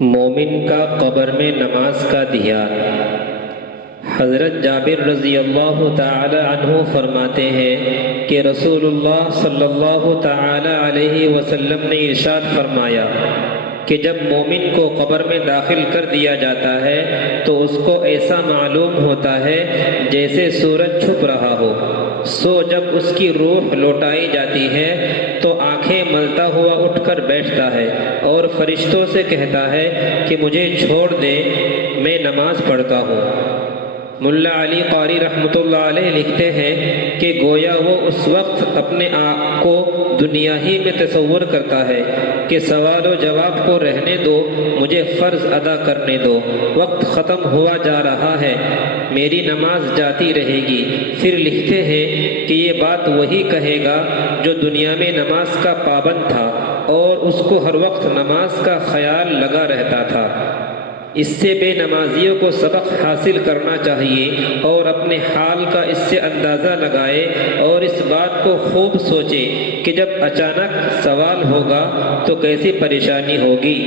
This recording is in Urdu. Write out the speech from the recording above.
مومن کا قبر میں نماز کا دھیان۔ حضرت جابر رضی اللہ تعالی عنہ فرماتے ہیں کہ رسول اللہ صلی اللہ تعالی علیہ وسلم نے ارشاد فرمایا کہ جب مومن کو قبر میں داخل کر دیا جاتا ہے تو اس کو ایسا معلوم ہوتا ہے جیسے سورج چھپ رہا ہو، سو جب اس کی روح لوٹائی جاتی ہے تو آنکھیں ملتا ہوا اٹھ کر بیٹھتا ہے اور فرشتوں سے کہتا ہے کہ مجھے چھوڑ دیں، میں نماز پڑھتا ہوں۔ ملا علی قاری رحمۃ اللہ علیہ لکھتے ہیں کہ گویا وہ اس وقت اپنے آپ کو دنیا ہی میں تصور کرتا ہے کہ سوال و جواب کو رہنے دو، مجھے فرض ادا کرنے دو، وقت ختم ہوا جا رہا ہے، میری نماز جاتی رہے گی۔ پھر لکھتے ہیں کہ یہ بات وہی کہے گا جو دنیا میں نماز کا پابند تھا اور اس کو ہر وقت نماز کا خیال لگا رہتا تھا۔ اس سے بے نمازیوں کو سبق حاصل کرنا چاہیے اور اپنے حال کا اس سے اندازہ لگائے اور اس بات کو خوب سوچے کہ جب اچانک سوال ہوگا تو کیسی پریشانی ہوگی۔